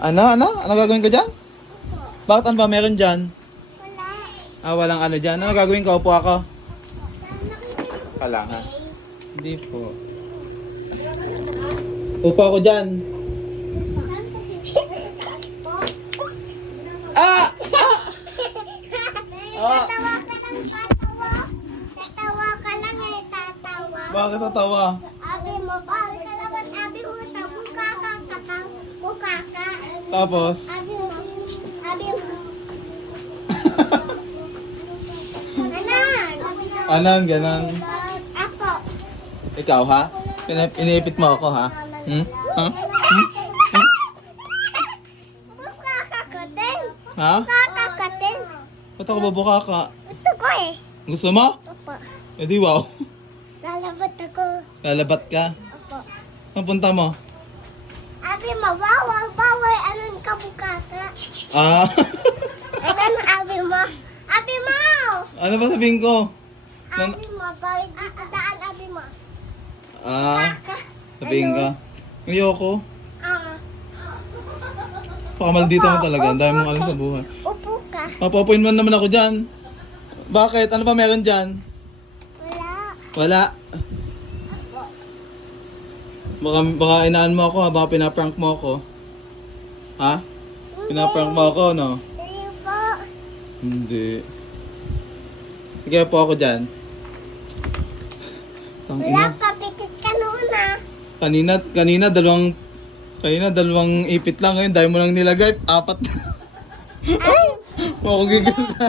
Ano? Ano gagawin ko dyan? Bakit ano ba meron dyan? Wala. Ah, walang ano dyan. Ano gagawin ko? Upo ako. Wala. Ha? Hindi po. Upo ako dyan. Ah! Ah! Tatawa ka lang, tatawa. Tatawa ka lang eh, tatawa. Bakit tatawa? Abi mo, bakit ka naman, abi mo, mukha ka, mukha ka. Tapos? Abi mo. Anan? Ganon. Ako. Ikaw ha? Iniipit mo ako ha? Hmm? Ha? Hmm? Mukha ka din. Ha? Mukha ka din. Ba't ako babuka ka? Ito ko eh. Gusto mo? Opo. E di wow. Lalabat ako. Lalabat ka? Opo. Saan punta mo? Abi mo, bawal, anong ka mukha ka? Ah? Anan, abi mo? Abi mo! Ano ba sabihin ko? Nan- Abi mo, bawal dito daan, abi mo. Ah? Kaka. Sabihin ka? Ayoko. Ah, Baka maldita mo talaga. Ang dami mong alam sa buhay. upo ka. Papapuin mo naman ako dyan. Bakit? Ano ba meron dyan? Wala. Wala. Baka inaan mo ako ha? Baka pinaprank mo ako. Ha? Pinaprank mo ako, no? Hindi po. Hindi. Sige po ako dyan. Wala ka, pitit ka noon ah. Kanina dalawang ipit lang ngayon. Dahil mo lang nilagay, 4. Ay, Ako gigil na.